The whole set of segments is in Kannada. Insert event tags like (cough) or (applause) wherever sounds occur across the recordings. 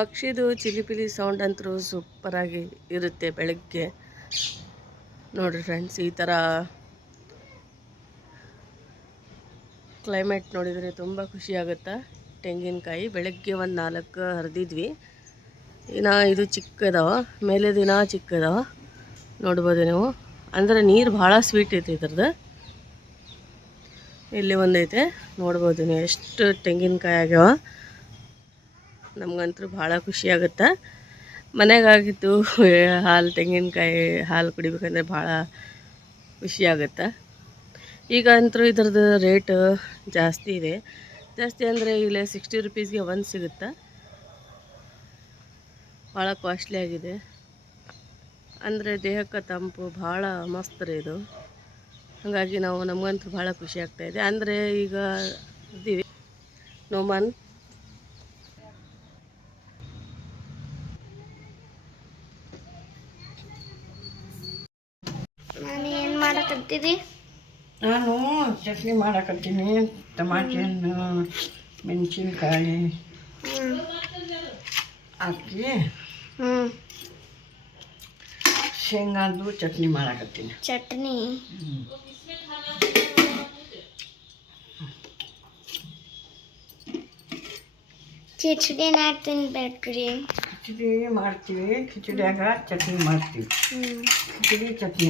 ಪಕ್ಷಿದು ಚಿಲಿಪಿಲಿ ಸೌಂಡ್ ಅಂತೂ ಸೂಪರಾಗಿ ಇರುತ್ತೆ ಬೆಳಗ್ಗೆ. ನೋಡಿರಿ ಫ್ರೆಂಡ್ಸ್ ಈ ಥರ ಕ್ಲೈಮೇಟ್ ನೋಡಿದರೆ ತುಂಬ ಖುಷಿ ಆಗುತ್ತಾ. ತೆಂಗಿನಕಾಯಿ, ಬೆಳಗ್ಗೆ ಒಂದು ನಾಲ್ಕು ಹರಿದಿದ್ವಿ. ಇನ್ನು ಇದು ಚಿಕ್ಕದವ, ಮೇಲೆ ದಿನ ಚಿಕ್ಕದವ. ನೋಡ್ಬೋದು ನೀವು. ಅಂದರೆ ನೀರು ಭಾಳ ಸ್ವೀಟ್ ಐತೆ ಇದ್ರದ್ದು. ಇಲ್ಲಿ ಒಂದೈತೆ. ನೋಡ್ಬೋದು ನೀವು, ಎಷ್ಟು ತೆಂಗಿನಕಾಯಿ ಆಗ್ಯಾವ. ನಮಗಂತೂ ಭಾಳ ಖುಷಿ ಆಗುತ್ತೆ. ಮನೆಗಾಗಿದ್ದು (laughs) ಹಾಲು, ತೆಂಗಿನಕಾಯಿ, ಹಾಲು ಕುಡಿಬೇಕಂದ್ರೆ ಭಾಳ ಖುಷಿ ಆಗುತ್ತೆ. ಈಗ ಅಂತೂ ಇದ್ರದ್ದು ರೇಟ್ ಜಾಸ್ತಿ ಇದೆ. ಜಾಸ್ತಿ ಅಂದರೆ ಇಲ್ಲೇ ಸಿಕ್ಸ್ಟಿ ರುಪೀಸ್ಗೆ ಒಂದು ಸಿಗುತ್ತೆ. ಭಾಳ ಕಾಸ್ಟ್ಲಿ ಆಗಿದೆ. ಅಂದರೆ ದೇಹಕ್ಕೆ ತಂಪು ಭಾಳ ಮಸ್ತ್ ರೀ ಇದು. ಹಾಗಾಗಿ ನಾವು ನಮಗಂತೂ ಭಾಳ ಖುಷಿ ಆಗ್ತಾಯಿದೆ ಅಂದರೆ ಈಗ ಇದ್ದೀವಿ. ನೋಮನ್ ಮಾಡಕತ್ತೀರಿ ನಾನು ಚಟ್ನಿ ಮಾಡಕತ್ತೀನಿ ಟಮಾಟೆ ಹಣ್ಣು ಮೆಣಸಿನ್ಕಾಯಿ ಹ್ಞೂ ಹಾಕಿ ಹ್ಞೂ ಶೇಂಗಾದು ಚಟ್ನಿ ಮಾಡಕತ್ತೀನಿ ಚಟ್ನಿ ಕಿಚಡಿ ನಾಡ್ತೀನಿ ಬೇಕ್ರಿ ಕಿಚಡಿ ಮಾಡ್ತೀವಿ ಕಿಚಡಿಯಾಗ ಚಟ್ನಿ ಮಾಡ್ತೀವಿ ಹ್ಞೂ ಕಿಚಡಿ ಚಟ್ನಿ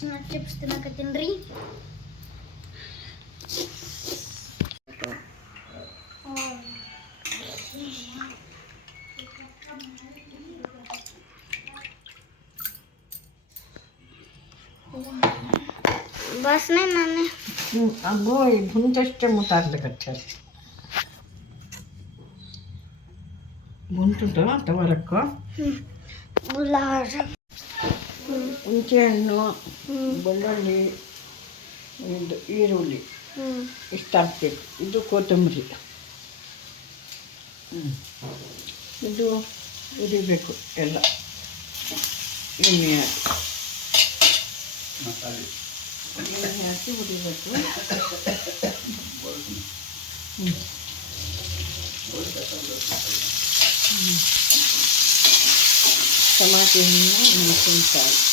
ನೋಡ್ರಿ ಫ್ರೆಂಡ್ಸ್ ನಾ ಚಿಪ್ಸ್ ತಿನ್ನಕತ್ತೀನಿ ರೀ ಬಸ್ನೇ ನಾನೇ ಹ್ಞೂ ಅಗೋ ಈ ಬುಂತಷ್ಟೇ ಮುಟ್ಟಾಗ್ಲಿಕತ್ತ ಬುಂಟುಂಟು ತಗೊಳಕ್ಕೋ ಗುಲಾಬ್ ಹುಂಚೆ ಹಣ್ಣು ಹ್ಞೂ ಬೆಳ್ಳುಳ್ಳಿ ಇದು ಈರುಳ್ಳಿ. ಇಷ್ಟ ಹಾಕ್ಬೇಕು ಇದು ಕೊತ್ತಂಬರಿ. ಹ್ಞೂ ಇದು ಉರಿಬೇಕು ಎಲ್ಲ. ಎಣ್ಣೆ ಹಾಕಿ. ಎಣ್ಣೆ ಹಾಕಿ ಉರಿಬೇಕು. ಟಮಾಟೆ ಹಣ್ಣು ಮೆಣಸಿನ್ಕಾಯಿ.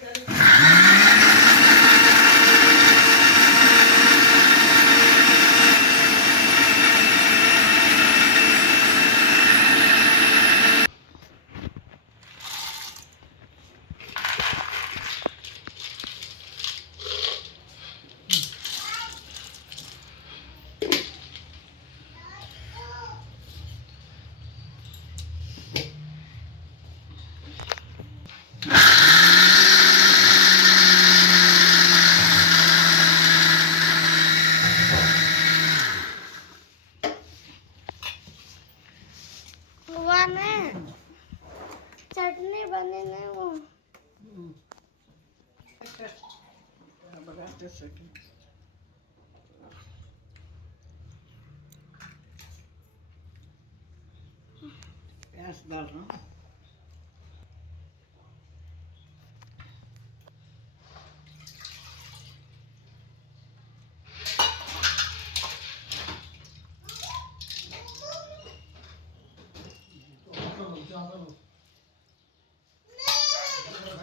Thank you. खाना चटनी बने नहीं वो। प्याज डाल रहा हूँ।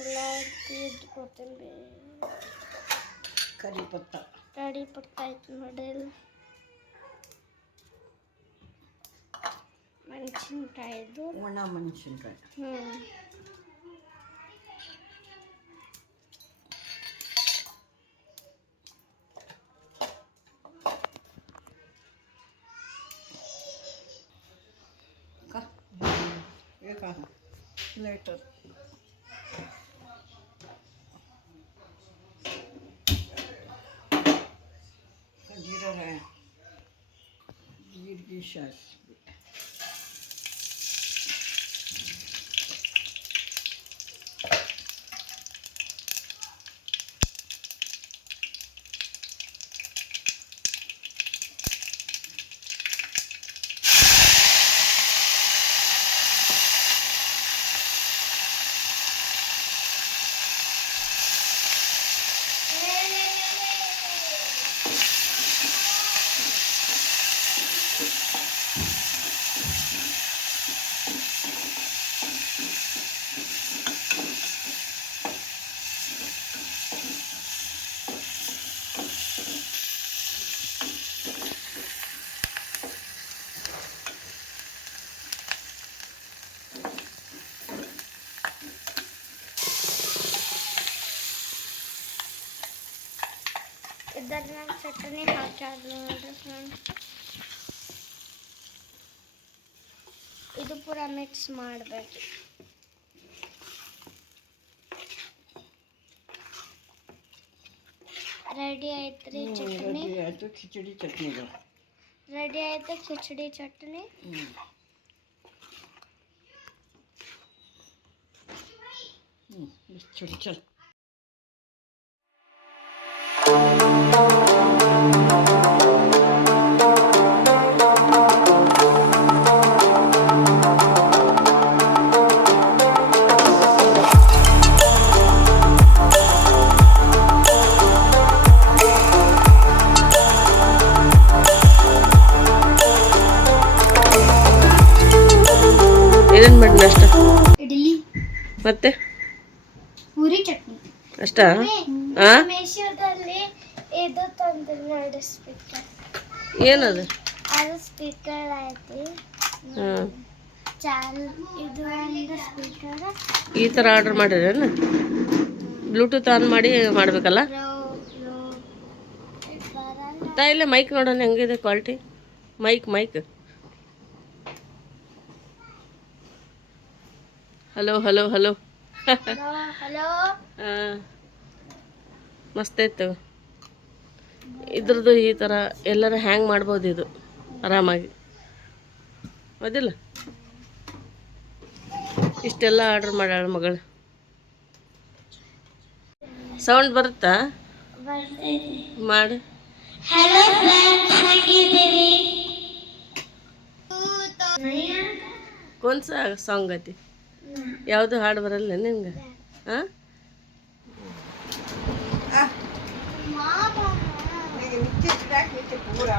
ಎಲ್ಲ ಇದ್ ಕೊತ್ತಂಬರಿ ಕರಿ ಪತ್ತ ರೆಡಿ ಪಡ್ತಾಯ್ತು ನೋಡಿ ಇಲ್ಲಿ. ಮೆಣಸಿನ್ಕಾಯ್ದು ಒಣ ಮೆಣಸಿನ್ಕಾಯಿ ಹ್ಞೂ का Gir oraya. Gir gir. ಇದು ಪೂರ ಮಿಕ್ಸ್ ಮಾಡಬೇಕು ರೆಡಿ ಆಯ್ತ್ರಿ ಚಟ್ನಿ ಆಯಿತು ಖಿಚಡಿ ಚಟ್ನಿಗಳು ರೆಡಿ ಆಯ್ತು ಖಿಚಡಿ ಚಟ್ನಿ ಹ್ಞೂ ಹ್ಞೂ ಮತ್ತೆ? ಪೂರಿ ಚಟ್ನಿ. ಅಷ್ಟ? ಆ? ಮೇಶೋದಲ್ಲಿ ಇದು ತಂದ್ರೆ ನೋಡಿ ಸ್ಪೀಕರ್ ಏನದು? ಅದು ಸ್ಪೀಕರ್ ಐತಿ ಇದು ಒಂದು ಸ್ಪೀಕರ್ ಈ ಥರ ಆರ್ಡರ್ ಮಾಡಿರೇನು ಬ್ಲೂಟೂತ್ ಆನ್ ಮಾಡಿ ಮಾಡಬೇಕಲ್ಲ? ತಾ ಇಲ್ಲೇ ಮೈಕ್ ನೋಡೋಣ ಹೆಂಗಿದೆ quality mic mic hello hello hello hello hello ಮಸ್ತ್ ಐತೆ ಇದ್ರದ್ದು ಈ ಥರ ಎಲ್ಲರ ಹ್ಯಾಂಗ್ ಮಾಡ್ಬೋದು ಇದು ಆರಾಮಾಗಿ. ಹೌದಿಲ್ಲ? ಇಷ್ಟೆಲ್ಲ ಆರ್ಡ್ರ್ ಮಾಡ್ಯಾಳ ಮಗಳು. ಸೌಂಡ್ ಬರುತ್ತಾ? ಮಾಡು. ಕೋನ್ ಸಾಂಗ್ ಐತಿ. ಯಾವುದು ಹಾಡು ಬರಲ್ಲ ನಿನ್ಗೆ? ಹಾಂ ಪೂರ